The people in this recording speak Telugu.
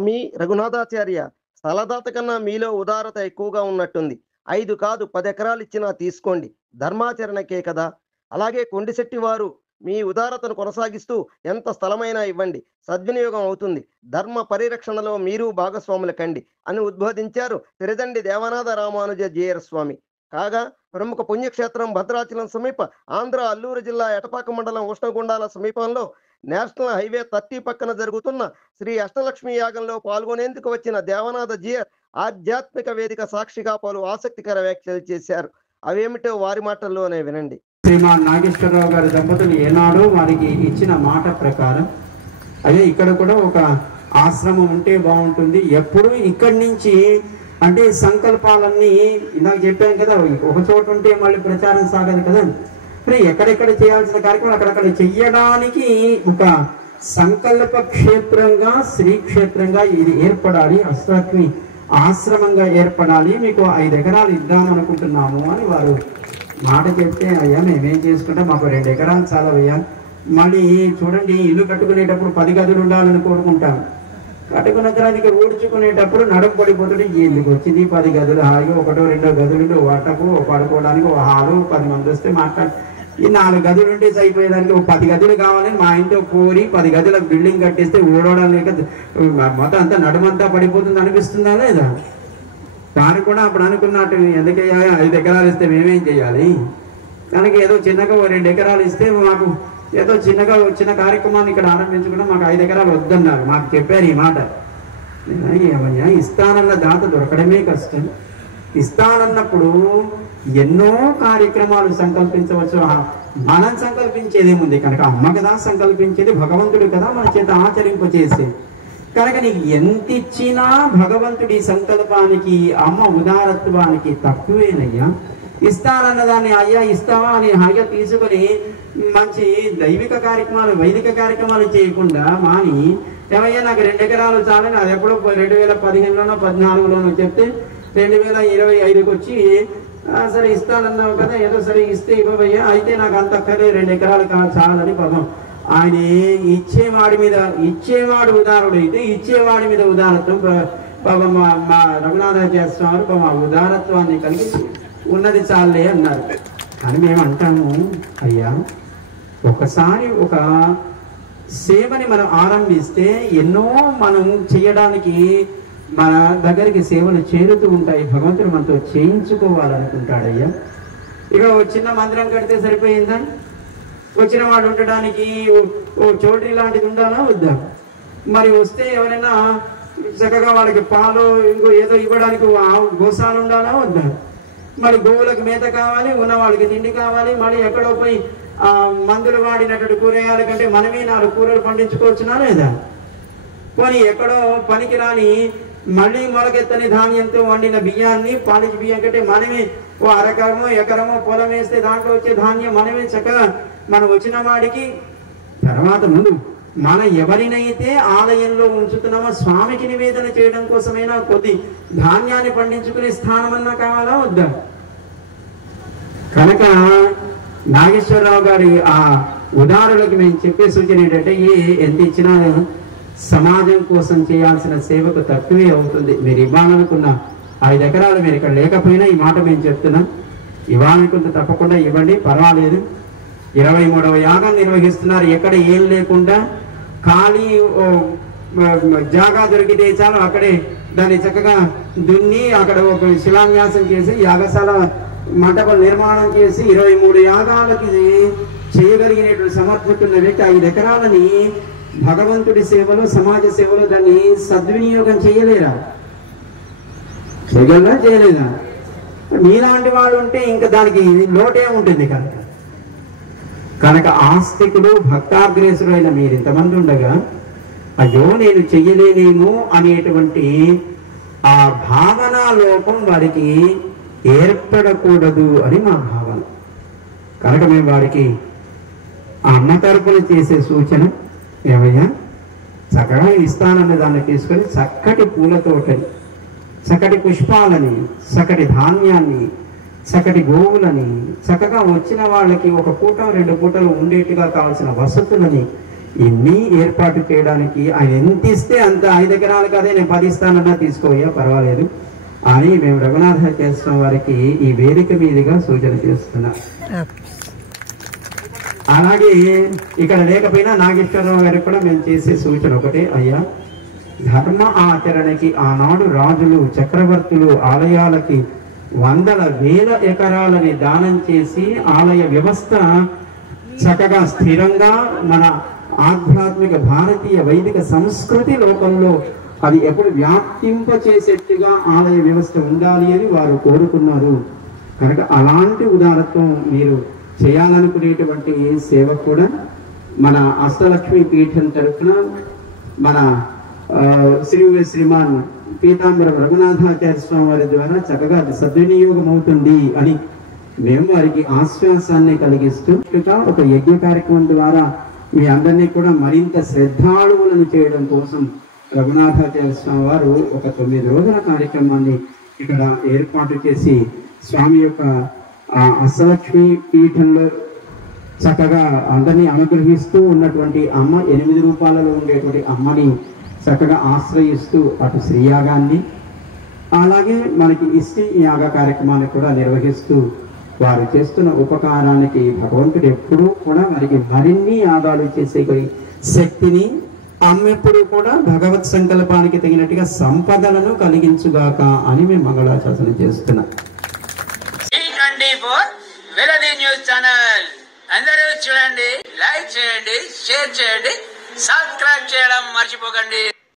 స్వామి రఘునాథాచార్య, స్థలదాత కన్నా మీలో ఉదారత ఎక్కువగా ఉన్నట్టుంది. 5 కాదు 10 ఎకరాలు ఇచ్చినా తీసుకోండి. ధర్మాచరణకే కదా! అలాగే కొండిశెట్టి వారు మీ ఉదారతను కొనసాగిస్తూ ఎంత స్థలమైనా ఇవ్వండి. సద్వినియోగం అవుతుంది. ధర్మ పరిరక్షణలో మీరు భాగస్వాములు కండి అని ఉద్బోధించారు తిరుదండి దేవనాథ రామానుజ జీయర్ స్వామి. కాగా ప్రముఖ పుణ్యక్షేత్రం భద్రాచలం సమీప ఆంధ్ర అల్లూరు జిల్లా ఎటపాక మండలం ఉష్ణగుండాల సమీపంలో నేషనల్ హైవే 30 పక్కన జరుగుతున్న శ్రీ అష్టలక్ష్మి యాగంలో పాల్గొనేందుకు వచ్చిన దేవనాథ జీయర్ ఆధ్యాత్మిక వేదిక సాక్షిగా పలు ఆసక్తికర వ్యాఖ్యలు చేశారు. అవేమిటో వారి మాటల్లోనే వినండి. శ్రీమాన్ నాగేశ్వరరావు గారి దంపతులు ఏనాడో వారికి ఇచ్చిన మాట ప్రకారం అదే ఇక్కడ కూడా ఒక ఆశ్రమం ఉంటే బాగుంటుంది. ఎప్పుడు ఇక్కడి నుంచి అంటే సంకల్పాలన్నీ ఇందాక చెప్పాను కదా, ఒక చోట ఉంటే మళ్ళీ ప్రచారం సాగదు కదా. మరి ఎక్కడెక్కడ చేయాల్సిన కార్యక్రమం అక్కడక్కడ చెయ్యడానికి ఒక సంకల్ప క్షేత్రంగా శ్రీక్షేత్రంగా ఇది ఏర్పడాలి, అష్టలక్ష్మి ఆశ్రమంగా ఏర్పడాలి, మీకు 5 ఎకరాలు ఇద్దామనుకుంటున్నాము అని వారు మాట చెప్తే, అయ్యా మేమేం చేసుకుంటాం, మాకు 2 ఎకరాలు చాలా అయ్యా. మళ్ళీ చూడండి, ఇల్లు కట్టుకునేటప్పుడు 10 గదులు ఉండాలని కోరుకుంటాం. కట్టుకున్న తర్వాత ఊడ్చుకునేటప్పుడు నడుము పడిపోతుంటే ఎందుకు వచ్చింది 10 గదులు, హాయిగా 1 2 గదులు వాటకు పడుకోవడానికి ఒక హాలు, 10 మంది వస్తే మాట్లాడి ఈ 4 గదులు ఉంటే సరిపోయేదానికి 10 గదులు కావాలని మా ఇంట్లో కోరి 10 గదుల బిల్డింగ్ కట్టేస్తే ఊడవడం లేక మొత్తం అంతా నడుమంతా పడిపోతుంది అనిపిస్తుందా లేదా? దానికి కూడా అప్పుడు అనుకున్నట్టు ఎందుకయ్యా 5 ఎకరాలు ఇస్తే మేమేం చేయాలి, కనుక ఏదో చిన్నగా 2 ఎకరాలు ఇస్తే మాకు ఏదో చిన్నగా వచ్చిన కార్యక్రమాన్ని ఇక్కడ ఆరంభించుకుంటే మాకు 5 ఎకరాలు వద్దన్నారు. మాకు చెప్పారు ఈ మాట. ఏమయ్యా ఇస్తానన్న దాత దొరకడమే కష్టం. ఇస్తానన్నప్పుడు ఎన్నో కార్యక్రమాలు సంకల్పించవచ్చు. మనం సంకల్పించేదేముంది, కనుక అమ్మ కదా సంకల్పించేది, భగవంతుడు కదా మన చేత ఆచరింపచేసేది. కనుక నీకు ఎంత ఇచ్చినా భగవంతుడి సంకల్పానికి అమ్మ ఉదారత్వానికి తక్కువేనయ్యా. ఇస్తానన్న దాన్ని అయ్యా ఇస్తావా అని హాయిగా తీసుకొని మంచి దైవిక కార్యక్రమాలు వైదిక కార్యక్రమాలు చేయకుండా మాని ఏమయ్యా నాకు 2 ఎకరాలు చాలని అది ఎప్పుడో 2015లోనో 14లోనో చెప్తే 2025కి వచ్చి సరే ఇస్తానన్నావు కదా, ఏదో సరే ఇస్తే ఇవ్వవయ్యా, అయితే నాకు అంత అక్కడే 2 ఎకరాలు చాలని పాపం ఆయన ఇచ్చేవాడు ఉదారుడైతే ఇచ్చేవాడి మీద ఉదారత్వం పాపం మా రఘునాథాచార్య స్వామి పాపం ఆ ఉదారత్వాన్ని కలిగి ఉన్నది చాలే అన్నారు. కానీ మేము అంటాము, అయ్యా ఒకసారి ఒక సేవని మనం ఆరంభిస్తే ఎన్నో మనం చేయడానికి మన దగ్గరికి సేవలు చేరుతూ ఉంటాయి. భగవంతుడు మనతో చేయించుకోవాలనుకుంటాడయ్యా. ఇక చిన్న మందిరం కడితే సరిపోయిందా? వచ్చిన వాడు ఉండడానికి ఓ చోట్రీ లాంటిది ఉండాలా వద్దా? మరి వస్తే ఎవరైనా చక్కగా వాళ్ళకి పాలు ఇంకో ఏదో ఇవ్వడానికి గోశాల ఉండాలా వద్దా? మరి గోవులకు మేత కావాలి, ఉన్న వాళ్ళకి తిండి కావాలి. మళ్ళీ ఎక్కడో పోయి మందులు వాడినటువంటి కూరగాయల కంటే మనమే 4 కూరలు పండించుకోవచ్చునా లేదా? పోనీ ఎక్కడో పనికిరాని మళ్ళీ మొలకెత్తని ధాన్యంతో వండిన బియ్యాన్ని పాలిష్ బియ్యం కంటే మనమే ఓ అరకరమో ఎకరమో పొలం వేస్తే దాంట్లో వచ్చే ధాన్యం మనమే చక్కగా మనం వచ్చిన వాడికి తర్వాత ముందు మనం ఎవరినైతే ఆలయంలో ఉంచుతున్నామో స్వామికి నివేదన చేయడం కోసమైనా కొద్ది ధాన్యాన్ని పండించుకునే స్థానం అన్నా కావాలా వద్దా? కనుక నాగేశ్వరరావు గారి ఆ ఉదారులకి మేము చెప్పే సూచన ఏంటంటే, ఎంత ఇచ్చినా సమాజం కోసం చేయాల్సిన సేవకు తక్కువే అవుతుంది. మీరు ఇవ్వాలనుకున్న 5 ఎకరాలు మీరు ఇక్కడ లేకపోయినా ఈ మాట మేము చెప్తున్నాం, ఇవ్వాలనుకుంటే తప్పకుండా ఇవ్వండి, పర్వాలేదు. 23వ యాగం నిర్వహిస్తున్నారు. ఎక్కడ ఏం లేకుండా ఖాళీ జాగా దొరికితే చాలు అక్కడే దాన్ని చక్కగా దున్ని అక్కడ ఒక శిలాన్యాసం చేసి యాగశాల మంటపం నిర్మాణం చేసి 23 యాగాలకి చేయగలిగినటువంటి సమర్థత ఉన్న వ్యక్తి 5 ఎకరాలని భగవంతుడి సేవలు సమాజ సేవలు దాన్ని సద్వినియోగం చేయలేరా? చేయగలరా చేయలేదా? మీలాంటి వాళ్ళు ఉంటే ఇంకా దానికి లోటే ఉంటుంది. కనుక ఆస్తికుడు భక్తాగ్రేసుడు అయిన మీరు ఇంతమంది ఉండగా అయ్యో నేను చెయ్యలేనేమో అనేటువంటి ఆ భావన లోపం వారికి ఏర్పడకూడదు అని మా భావన. కనుక మేము వారికి ఆ అమ్మ తరపున చేసే సూచన, ఏమయ్యా చక్కగా ఇస్తానన్న దాన్ని తీసుకొని చక్కటి పూలతోటని, చక్కటి పుష్పాలని, చక్కటి ధాన్యాన్ని, చక్కటి గోవులని, చక్కగా వచ్చిన వాళ్ళకి 1 పూట 2 పూటలు ఉండేట్టుగా కావాల్సిన వసతులని ఇన్ని ఏర్పాటు చేయడానికి ఆయన ఎంత ఇస్తే అంత 5 ఎకరాలు కదే నేను 10 ఇస్తానన్నా తీసుకోయా పర్వాలేదు అని మేము రఘునాథాచార్య వారికి ఈ వేదిక మీదుగా సూచన చేస్తున్నాం. అలాగే ఇక్కడ లేకపోయినా నాగేశ్వరరావు గారికి కూడా మేము చేసే సూచన ఒకటే, అయ్యా ధర్మ ఆచరణకి ఆనాడు రాజులు చక్రవర్తులు ఆలయాలకి 100,000 ఎకరాలని దానం చేసి ఆలయ వ్యవస్థ చక్కగా స్థిరంగా మన ఆధ్యాత్మిక భారతీయ వైదిక సంస్కృతి లోకంలో అది ఎప్పుడు వ్యాప్తింప చేసేట్టుగా ఆలయ వ్యవస్థ ఉండాలి అని వారు కోరుకున్నారు. కనుక అలాంటి ఉదారత్వం మీరు చేయాలనుకునేటువంటి సేవ కూడా మన అష్టలక్ష్మి పీఠం తరఫున మన శ్రీమాన్ పీతాంబరం రఘునాథాచార్య స్వామి వారి ద్వారా చక్కగా సద్వినియోగం అవుతుంది అని మేము వారికి ఆశ్వాసాన్ని కలిగిస్తూ ఒక యజ్ఞ కార్యక్రమం ద్వారా మీ అందరినీ కూడా మరింత శ్రద్ధాళువులను చేయడం కోసం రఘునాథాచార్య స్వామి వారు ఒక 9 రోజుల కార్యక్రమాన్ని ఇక్కడ ఏర్పాటు చేసి స్వామి యొక్క అష్టలక్ష్మి పీఠంలో చక్కగా అందరినీ అనుగ్రహిస్తూ ఉన్నటువంటి అమ్మ 8 రూపాయలలో ఉండేటువంటి అమ్మని చక్కగా ఆశ్రయిస్తూ అటు శ్రీయాగాన్ని అలాగే మనకి ఇష్టి యాగ కార్యక్రమాన్ని కూడా నిర్వహిస్తూ వారు చేస్తున్న ఉపకారానికి భగవంతుడు ఎప్పుడూ కూడా వారికి మరిన్ని యాగాలు చేసే శక్తిని అమ్మెప్పుడు కూడా భగవత్ సంకల్పానికి తగినట్టుగా సంపదలను కలిగించుగాక అని మేము మంగళాశాసనం చేస్తున్నాం. న్యూస్ ఛానల్ అందరూ చూడండి, లైక్ చేయండి, షేర్ చేయండి, సబ్స్క్రైబ్ చేయడం మర్చిపోకండి.